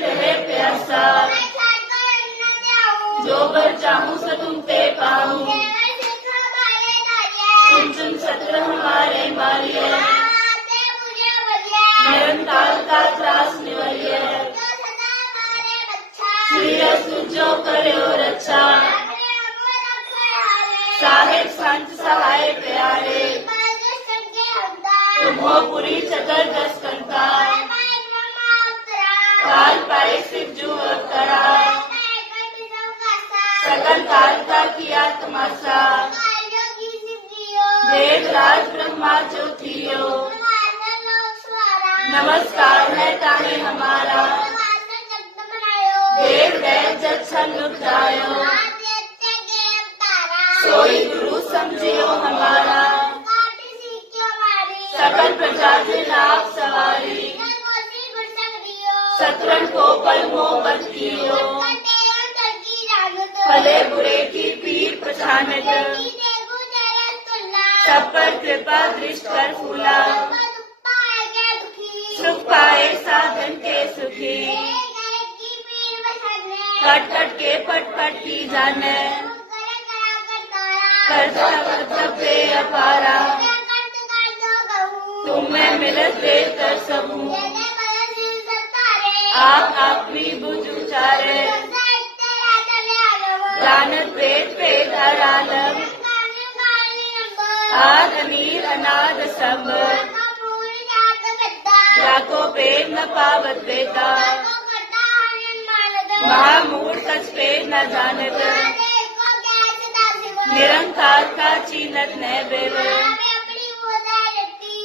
रहे प्यासा जो बर चाहूँ सो तुम ते पाऊँ सुन सुन सत्र हमारे मारिय निरंकार का त्रास निवरिय श्री सुजो करो रक्षा साहेब, संत सहाय प्यारे। तुम्हो पुरी चकर दस कंका काल पाए सिर जो अवतरा सकल काल का किया तमाशा देव राज ब्रह्मा जो थियो नमस्कार है ताने हमारा देव देव जग छन जायो सोई सतरन को पल मोहब्बत कियो भले बुरे की पीर पछानत सब पर कृपा दृष्ट कर फूला। सुख पाए साधन के सुखी। कट कट के पट पट की जाने। कर पे अपारा। तुम्हें मिलत देख कर सबू आप अपनी बुझ उचारे। जानत पेट पे घर आलम। आद अमीर सब जाको पेट न पावत बेटा। महामूढ़ कच पेट न जानत। निरंकार का चीनत न बेव।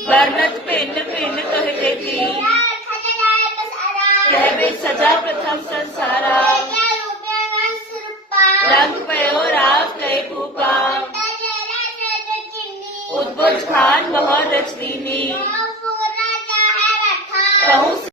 वर्णत पिंड पिंड कह देती कहवे सजा प्रथम संसारा रंग पयो राव कहे कूपा खान बहुत रचदीनी कहूँ